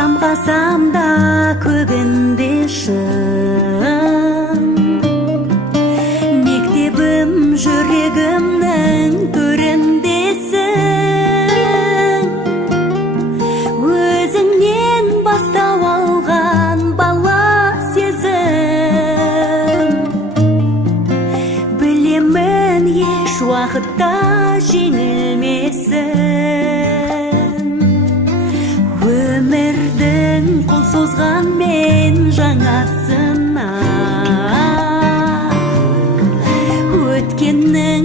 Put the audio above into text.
самғасам да көгінде шын. Мектебім жүрегімнің төріндесің. Өзіңнен бастау алған бала сезім. Білемін еш уақытта жеңілмесін. Өмірдің қол созған мен жаңа